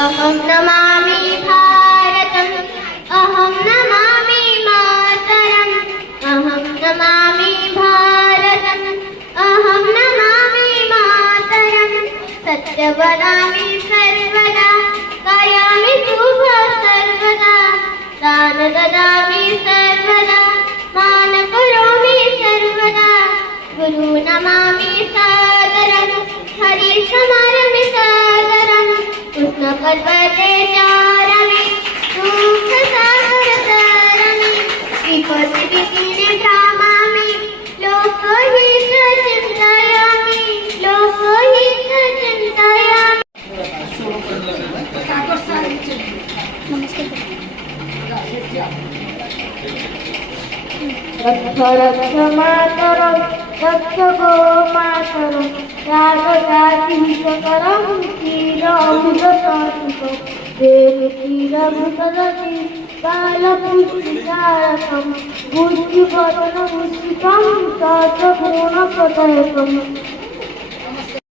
अहं नमामि भारतम् अहं नमामि मातरम् अहं नमामि भारतम् अहं नमामि मातरम् सत्य वदामि सर्वदा कार्यामि शुभं सर्वदा दान ददामि सर्वदा मान करोमि सर्वदा गुरु नमामि सादरम् हरि स्मरामि सादरम् कृष्ण पर्वते चारमि दुःख सागर तरमि विपत्ति विघ्ने भ्रामामि लोकहित चिन्तयामि लोकहित चिन्तयामि। रक्ष रक्ष मातरम् रक्ष गो मातरम् रागजातिविषकरं क्षीरमृतसात्विकं देवक्षीरमृतदधि कालपुष्टिकारकं बुद्धिपतनमुष्टिकं सत्त्वगुणप्रदायकम्